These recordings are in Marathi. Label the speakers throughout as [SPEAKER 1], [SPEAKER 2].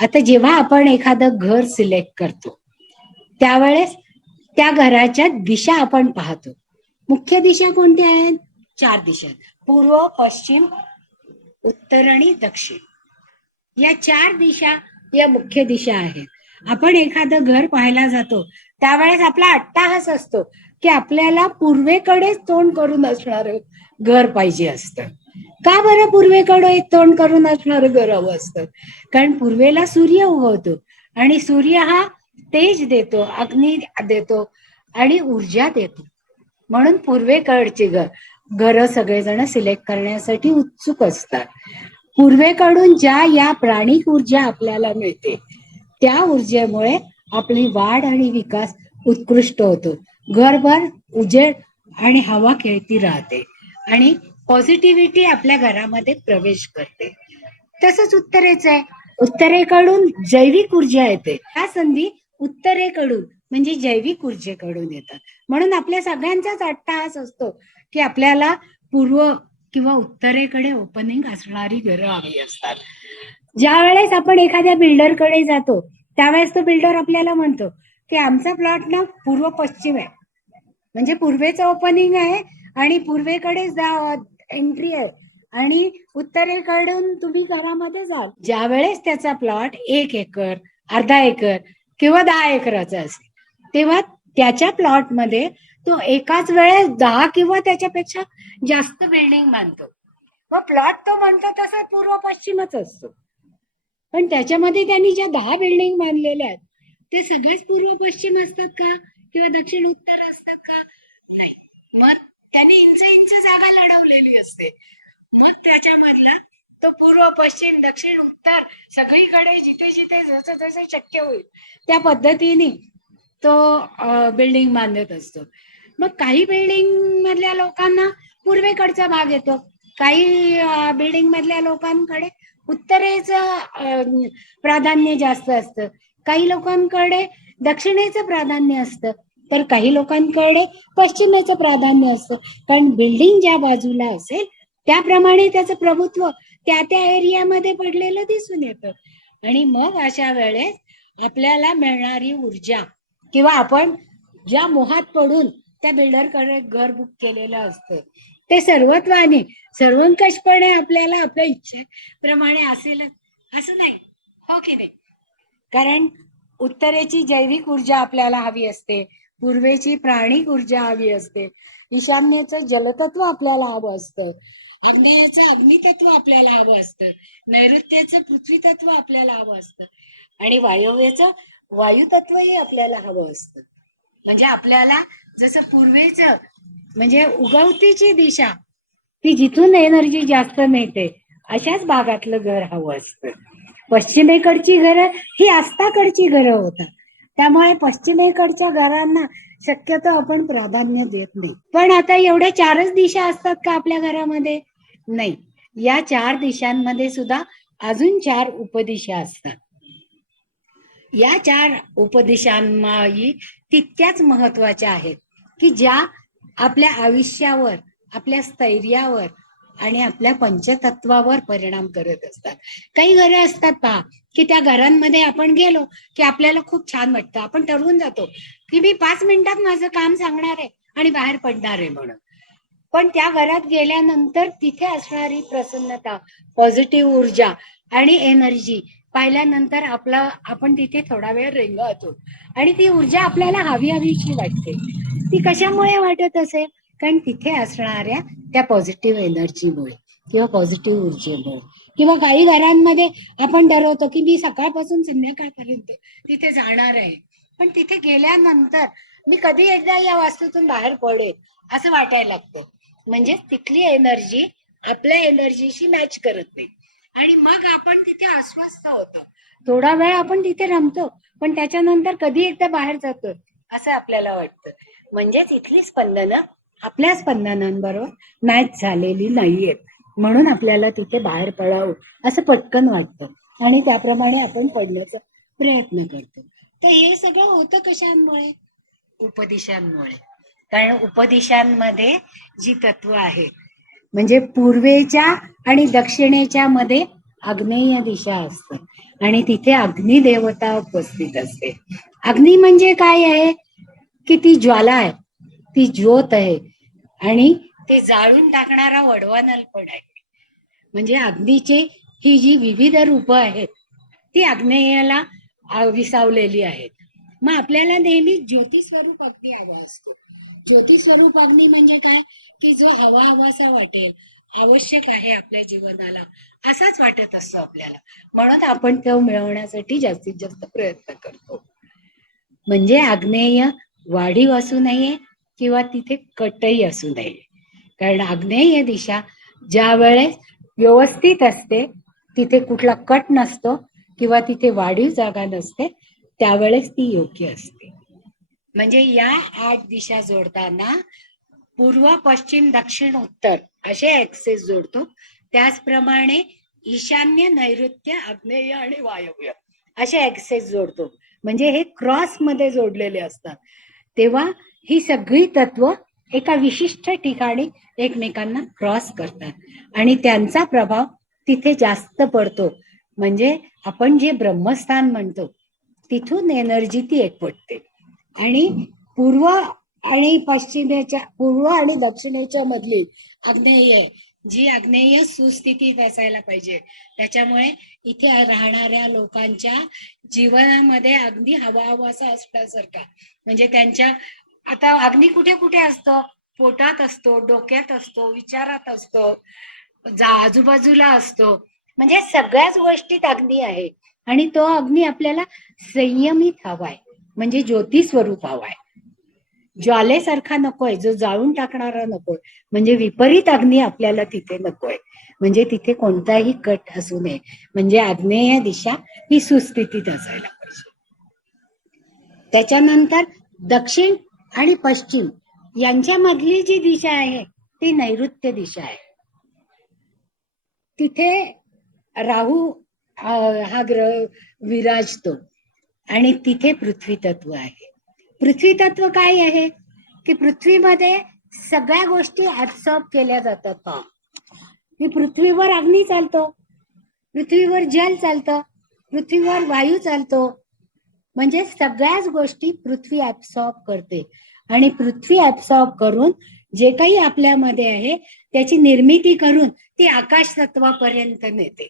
[SPEAKER 1] आता जेव्हा आपण एखादं घर सिलेक्ट करतो त्यावेळेस त्या घराच्या दिशा आपण पाहतो. मुख्य दिशा कोणत्या आहेत? चार दिशा पूर्व पश्चिम उत्तर आणि दक्षिण. या चार दिशा या मुख्य दिशा आहेत. आपण एखादं घर पाहायला जातो त्यावेळेस आपला अट्टाहास असतो की आपल्याला पूर्वेकडेच तोंड करून असणार घर पाहिजे असतं. का बरं पूर्वेकडे तोंड करून असणार गरव असतं? कारण पूर्वेला सूर्य उगवतो आणि सूर्य हा तेज देतो अग्नी देतो आणि ऊर्जा देतो. म्हणून पूर्वेकडची घर घर सगळेजण सिलेक्ट करण्यासाठी उत्सुक असतात. पूर्वेकडून ज्या या प्राणिक ऊर्जा आपल्याला मिळते त्या ऊर्जेमुळे आपली वाढ आणि विकास उत्कृष्ट होतो. घरभर उजेड आणि हवा खेळती राहते. आणि पॉझिटिव्हिटी आपल्या घरामध्ये प्रवेश करते. तसंच उत्तरेच आहे. उत्तरेकडून जैविक ऊर्जा येते. ह्या संधी उत्तरेकडून म्हणजे जैविक ऊर्जेकडून येतात. म्हणून आपल्या सगळ्यांचाच अट्टाहास असतो की आपल्याला पूर्व किंवा उत्तरेकडे ओपनिंग असणारी घरं हवी असतात. ज्या वेळेस आपण एखाद्या बिल्डरकडे जातो त्यावेळेस तो बिल्डर आपल्याला म्हणतो की आमचा प्लॉट ना पूर्व पश्चिम आहे. म्हणजे पूर्वेचं ओपनिंग आहे आणि पूर्वेकडे एंट्री आहे. आणि उत्तरेकडून तुम्ही घरामध्ये जाल. ज्या वेळेस त्याचा प्लॉट एक एकर अर्धा एकर किंवा दहा एकराचा असेल तेव्हा त्याच्या प्लॉटमध्ये तो एकाच वेळेस दहा किंवा त्याच्यापेक्षा जास्त बिल्डिंग बांधतो. मग प्लॉट तो म्हणतो तसा पूर्व पश्चिमच असतो. पण त्याच्यामध्ये त्यांनी ज्या दहा बिल्डिंग बांधलेल्या आहेत ते सगळेच पूर्व पश्चिम असतात का? किंवा दक्षिण उत्तर असतात का नाही मग त्यांनी इंच इंच जागा असते. मग त्याच्यामधला तो पूर्व पश्चिम दक्षिण उत्तर सगळीकडे जिथे जिथे जसं जसं शक्य होईल. त्या पद्धतीने तो बिल्डिंग बांधत असतो. मग काही बिल्डिंग मधल्या लोकांना पूर्वेकडचा भाग येतो. काही बिल्डिंग मधल्या लोकांकडे उत्तरेचं प्राधान्य जास्त असतं. काही लोकांकडे दक्षिणेचं प्राधान्य असतं. तर काही लोकांकडे पश्चिमेचं प्राधान्य असतं. कारण बिल्डिंग ज्या बाजूला असेल त्याप्रमाणे त्याचं प्रभुत्व त्या त्या एरियामध्ये पडलेलं दिसून येतं. आणि मग अशा वेळेस आपल्याला मिळणारी ऊर्जा किंवा आपण ज्या मोहात पडून त्या बिल्डरकडे घर बुक केलेलं असतं. ते सर्वत्वाने सर्वंकषपणे आपल्याला आपल्या इच्छेप्रमाणे असेल असं नाही. हो की नाही? कारण उत्तरेची जैविक ऊर्जा आपल्याला हवी असते. पूर्वेची प्राणिक ऊर्जा हवी असते. ईशान्येचं जलतत्व आपल्याला हवं असतं. आग्नेयाचं अग्नितत्व आपल्याला हवं असतं. नैऋत्याचं पृथ्वी तत्व आपल्याला हवं असतं. आणि वायव्याचं वायुतत्वही आपल्याला हवं असतं. म्हणजे आपल्याला जसं पूर्वेचं म्हणजे उगवतीची दिशा ती जिथून एनर्जी जास्त मिळते अशाच भागातलं घर हवं असतं. पश्चिमेकडची घरं ही आस्थाकडची घरं होतात. त्यामुळे पश्चिमेकडच्या घरांना शक्यतो आपण प्राधान्य देत नाही. पण आता एवढ्या चारच दिशा असतात का आपल्या घरामध्ये? नाही. या चार दिशांमध्ये सुद्धा अजून चार उपदिशा असतात. या चार उपदिशांमाही तितक्याच महत्त्वाच्या आहेत की ज्या आपल्या आयुष्यावर आपल्या स्थैर्यावर आणि आपल्या पंचतत्वावर परिणाम करत असतात. काही घरे असतात पहा की त्या घरांमध्ये आपण गेलो की आपल्याला खूप छान वाटतं. आपण ठरवून जातो. की मी पाच मिनिटात माझं काम सांगणार आहे आणि बाहेर पडणार आहे म्हणून. पण त्या घरात गेल्यानंतर तिथे असणारी प्रसन्नता पॉझिटिव्ह ऊर्जा आणि एनर्जी पाहिल्यानंतर आपला आपण तिथे थोडा वेळ रेंगाळतो. आणि ती ऊर्जा आपल्याला हवी हवीशी वाटते. ती कशामुळे वाटत असेल? कारण तिथे असणाऱ्या त्या पॉझिटिव्ह एनर्जीमुळे किंवा पॉझिटिव्ह ऊर्जेमुळे. किंवा काही घरांमध्ये आपण ठरवतो की मी सकाळपासून संध्याकाळपर्यंत तिथे जाणार आहे. पण तिथे गेल्यानंतर मी कधी एकदा या वास्तूतून बाहेर पडेल असं वाटायला लागतं म्हणजे तिथली एनर्जी आपल्या एनर्जीशी मॅच करत नाही. आणि मग आपण तिथे अस्वस्थ होतो. थोडा वेळ आपण तिथे रमतो पण त्याच्यानंतर कधी एकदा बाहेर जातो असं आपल्याला वाटतं. म्हणजेच इथली स्पंदनं आपल्या स्पंदनांबरोबर मॅच झालेली नाहीयेत. म्हणून आपल्याला तिथे बाहेर पडावं असं पटकन वाटतं. आणि त्याप्रमाणे आपण पडण्याचा प्रयत्न करतो. तर हे सगळं होतं कशांमुळे? उपदिशांमुळे. कारण उपदिशांमध्ये जी तत्व आहेत म्हणजे पूर्वेच्या आणि दक्षिणेच्या मध्ये आग्नेय दिशा असतात आणि तिथे अग्नी देवता उपस्थित असते. अग्नी म्हणजे काय आहे? की ती ज्वाला आहे. ती ज्योत आहे. आणि ते जाळून टाकणारा वडवा पण आहे. म्हणजे अग्नीचे ही जी विविध रूप आहेत ती आग्नेयाला विसावलेली आहेत. मग आपल्याला नेहमी ज्योती स्वरूप अग्नी हवा असतो. ज्योती स्वरूप अग्नी म्हणजे काय? की जो हवा हवासा वाटेल आवश्यक आहे आपल्या जीवनाला असाच वाटत असतो आपल्याला. म्हणून आपण तो मिळवण्यासाठी जास्तीत जास्त प्रयत्न करतो. म्हणजे आग्नेय वाढीव असू नये किंवा तिथे कटही असू नये कारण आग्नेय दिशा ज्या वेळेस व्यवस्थित असते तिथे कुठला कट नसतो किंवा तिथे वाढीव जागा नसते त्यावेळेस ती योग्य असते. म्हणजे या आठ दिशा जोडताना पूर्व पश्चिम दक्षिण उत्तर असे ऍक्सेस जोडतो. त्याचप्रमाणे ईशान्य नैऋत्य आग्नेय आणि वायव्य असे ऍक्सेस जोडतो. म्हणजे हे क्रॉसमध्ये जोडलेले असतात. तेव्हा ही सगळी तत्व एका विशिष्ट ठिकाणी एकमेकांना क्रॉस करतात. आणि त्यांचा प्रभाव तिथे जास्त पडतो. म्हणजे आपण जे ब्रह्मस्थान म्हणतो तिथून एनर्जी ती एकवटते आणि पूर्व आणि पश्चिमेच्या पूर्व आणि दक्षिणेच्या मधली आग्नेय जी आग्नेय सुस्थितीत असायला पाहिजे. त्याच्यामुळे इथे राहणाऱ्या लोकांच्या जीवनामध्ये अगदी हवा हवासा असल्यासारखा. म्हणजे त्यांच्या आता अग्नी कुठे कुठे असतो? पोटात असतो डोक्यात असतो विचारात असतो जा आजूबाजूला असतो. म्हणजे सगळ्याच गोष्टीत अग्नी आहे. आणि तो अग्नी आपल्याला संयमित हवाय. म्हणजे ज्योती स्वरूप हवाय. ज्वालेसारखा नकोय जो जाळून टाकणारा नकोय. म्हणजे विपरीत अग्नी आपल्याला तिथे नकोय. म्हणजे तिथे कोणताही कट असू नये. म्हणजे आग्नेय दिशा ही सुस्थितीत असायला पाहिजे. त्याच्यानंतर दक्षिण आणि पश्चिम यांच्यामधली जी दिशा आहे ती नैऋत्य दिशा आहे. तिथे राहू हा ग्रह विराजतो आणि तिथे पृथ्वी तत्व आहे. पृथ्वी तत्व काय आहे? की पृथ्वीमध्ये सगळ्या गोष्टी ऍब्सॉर्ब केल्या जातात पहा की पृथ्वीवर अग्नी चालतो पृथ्वीवर जल चालतं पृथ्वीवर वायू चालतो म्हणजे सगळ्याच गोष्टी पृथ्वी ऍब्सॉर्ब करते. आणि पृथ्वी ऍब्सॉर्ब करून जे काही आपल्यामध्ये आहे त्याची निर्मिती करून ती आकाश तत्वापर्यंत नेते.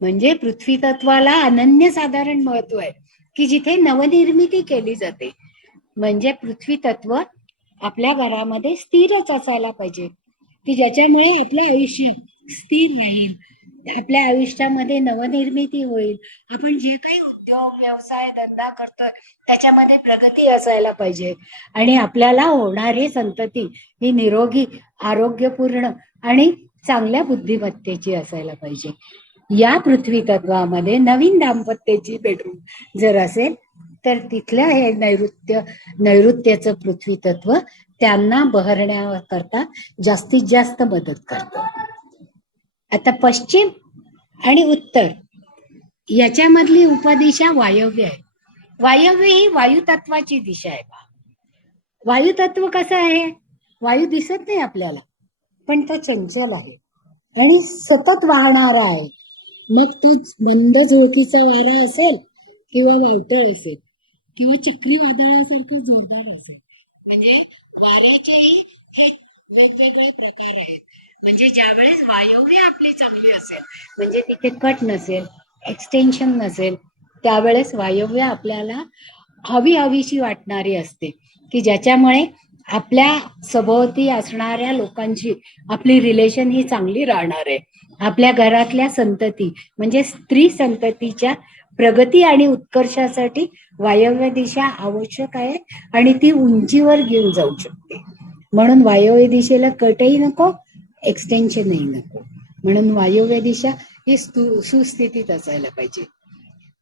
[SPEAKER 1] म्हणजे पृथ्वी तत्वाला अनन्यसाधारण महत्त्व आहे की जिथे नवनिर्मिती केली जाते. म्हणजे पृथ्वी तत्व आपल्या घरामध्ये स्थिरच असायला पाहिजे की ज्याच्यामुळे आपलं आयुष्य स्थिर राहील. आपल्या आयुष्यामध्ये नवनिर्मिती होईल. आपण जे काही उद्योग व्यवसाय धंदा करतोय त्याच्यामध्ये प्रगती असायला पाहिजे. आणि आपल्याला होणारी संतती ही निरोगी आरोग्यपूर्ण आणि चांगल्या बुद्धिमत्तेची असायला पाहिजे. या पृथ्वी तत्वामध्ये नवीन दाम्पत्याची बेडरूम जर असेल तर तिथल्या हे नैऋत्य नैऋत्याचं पृथ्वी तत्व त्यांना बहरण्याकरता जास्तीत जास्त मदत करतं. आता पश्चिम आणि उत्तर. याच्यामधली उपदिशा वायव्य आहे वायव्य ही वायुतत्वाची दिशा आहे बा. वायू तत्व कसं आहे? वायू दिसत नाही आपल्याला पण तो चंचल आहे. आणि सतत वाहणारा आहे. मग तो मंद झोळकीचा वारा असेल किंवा वावटळ असेल किंवा चक्रीवादळासारखं जोरदार असेल. म्हणजे वाऱ्याचेही हे वेगवेगळे प्रकार आहेत. म्हणजे ज्यावेळेस वायव्य आपली चांगली असेल म्हणजे तिथे कट नसेल एक्सटेन्शन नसेल त्यावेळेस वायव्य आपल्याला हवी हवीशी वाटणारी असते. की ज्याच्यामुळे आपल्या सभोवती असणाऱ्या लोकांची आपली रिलेशन ही चांगली राहणार आहे. आपल्या घरातल्या संतती म्हणजे स्त्री संततीच्या प्रगती आणि उत्कर्षासाठी वायव्य दिशा आवश्यक आहे आणि ती उंचीवर घेऊन जाऊ शकते. म्हणून वायव्य दिशेला कटही नको एक्सटेन्शनही नको म्हणून वायव्य दिशा ही सुस्थितीत असायला पाहिजे.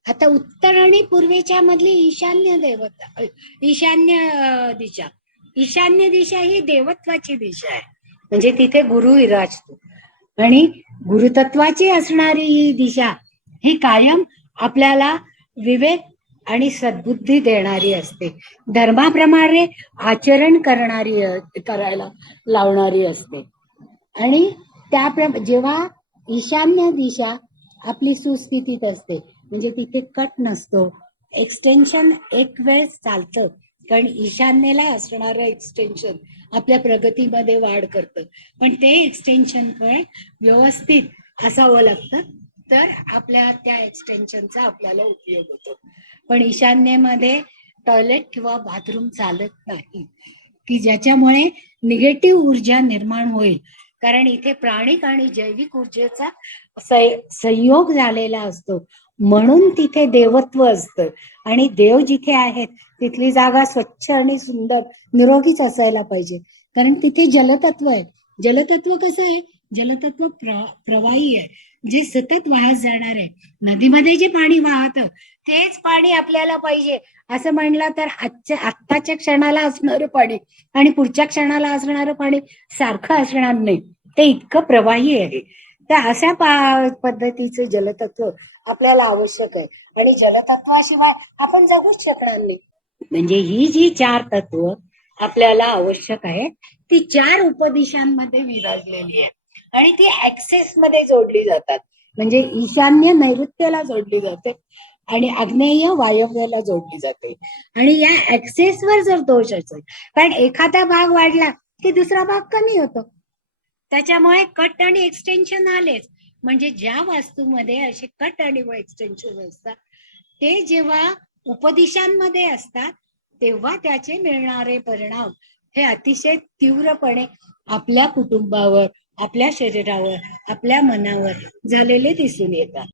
[SPEAKER 1] आता उत्तर आणि पूर्वेच्या मधली ईशान्य देवता ईशान्य दिशा. ईशान्य दिशा ही देवत्वाची दिशा आहे. म्हणजे तिथे गुरु विराजतो. आणि गुरुतत्वाची असणारी ही दिशा ही कायम आपल्याला विवेक आणि सद्बुद्धी देणारी असते. धर्माप्रमाणे आचरण करणारी करायला लावणारी असते. आणि त्याप्रमाणे जेव्हा ईशान्य दिशा आपली सुस्थितीत असते म्हणजे तिथे कट नसतो एक्सटेन्शन एक वेळ चालतं कारण ईशान्येला असणारं एक्सटेन्शन आपल्या प्रगतीमध्ये वाढ करतं. पण ते एक्सटेन्शन पण व्यवस्थित असावं लागतं तर आपल्या त्या एक्सटेन्शनचा आपल्याला उपयोग होतो. पण ईशान्येमध्ये टॉयलेट किंवा बाथरूम चालत नाही की ज्याच्यामुळे निगेटिव्ह ऊर्जा निर्माण होईल. कारण इथे प्राणिक आणि जैविक ऊर्जेचा संयोग झालेला असतो. म्हणून तिथे देवत्व असतं. आणि देव जिथे आहेत तिथली जागा स्वच्छ आणि सुंदर निरोगीच असायला पाहिजे. कारण तिथे जलतत्व आहे. जलतत्व कसं आहे? जलतत्व प्र प्रवाही आहे. जे सतत वाहत जाणार आहे. नदीमध्ये जे पाणी वाहतं तेच पाणी आपल्याला पाहिजे. असं म्हणलं तर आजच्या आत्ताच्या क्षणाला असणारं पाणी आणि पुढच्या क्षणाला असणारं पाणी सारखं असणार नाही. ते इतकं प्रवाही आहे. तर अशा पद्धतीचं जलतत्व आपल्याला आवश्यक आहे. आणि जलतत्वाशिवाय आपण जगूच शकणार नाही. म्हणजे ही जी चार तत्व आपल्याला आवश्यक आहे ती चार उपदिशांमध्ये विराजलेली आहे आणि ती ऍक्सेस मध्ये जोडली जातात. म्हणजे ईशान्य नैऋत्यला जोडली जाते. आणि आग्नेय वायव्याला जोडली जाते. आणि या ऍक्सेसवर जर दोष असेल कारण एखादा भाग वाढला की दुसरा भाग कमी होतो. त्याच्यामुळे कट आणि एक्सटेन्शन आलेच. म्हणजे ज्या वास्तूमध्ये असे कट आणि एक्सटेन्शन असतात ते जेव्हा उपदिशांमध्ये असतात तेव्हा त्याचे मिळणारे परिणाम हे अतिशय तीव्रपणे आपल्या कुटुंबावर आपल्या शरीरावर आपल्या मनावर झालेले दिसून येतात.